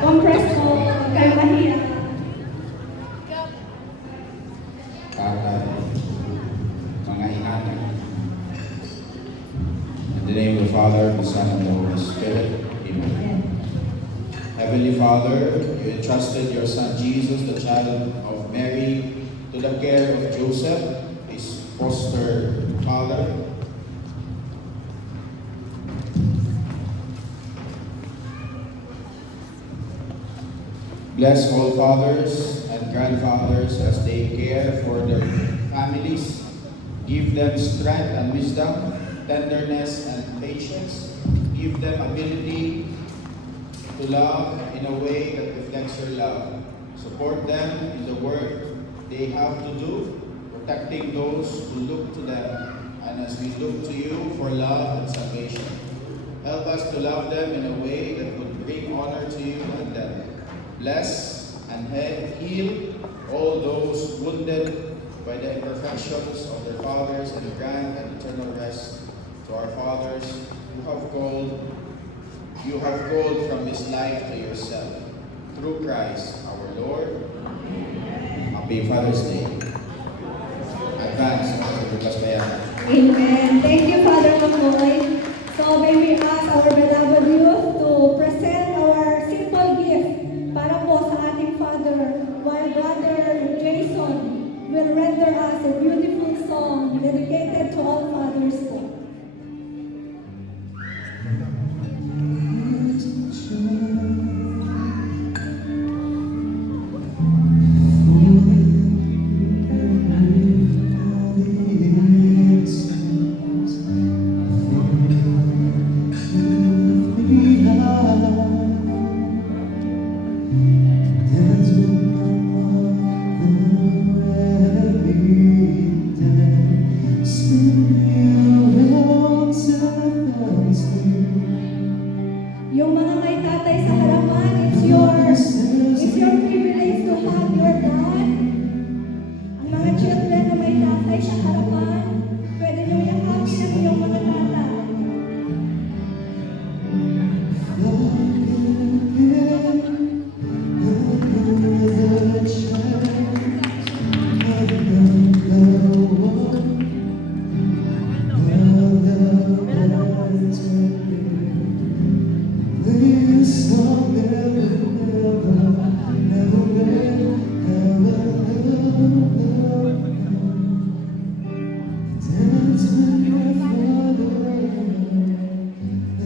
Compress po, huwag kayo mahiya. At mga ingatan. In the name of the Father, the Son, and the Holy Spirit. Amen. Heavenly Father, you entrusted your Son Jesus, the child of Mary, to the care of Joseph, his foster father. Bless all fathers and grandfathers as they care for their families. Give them strength and wisdom, tenderness and patience. Give them ability to love in a way that reflects your love. Support them in the work they have to do, protecting those who look to them, and as we look to you for love and salvation. Help us to love them in a way that would bring honor to you and them. Bless and heal all those wounded by the imperfections of their fathers, and grant an eternal rest to our fathers you have called from this life to yourself. Through Christ our Lord. Happy Father's Day. Advance sa bukas bayan. Amen. Thank you, Father Makoy. So may we ask our beloved youth to present our simple gift para po sa ating Father, while Brother Jason will render us a beautiful song dedicated to all fathers po. Yung mga may tatay sa harapan, it's your privilege to have your dad. Ang mga children na may tatay sa harapan, pwede nyo yakapin ang iyong mga tatay.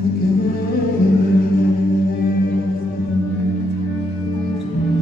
Again.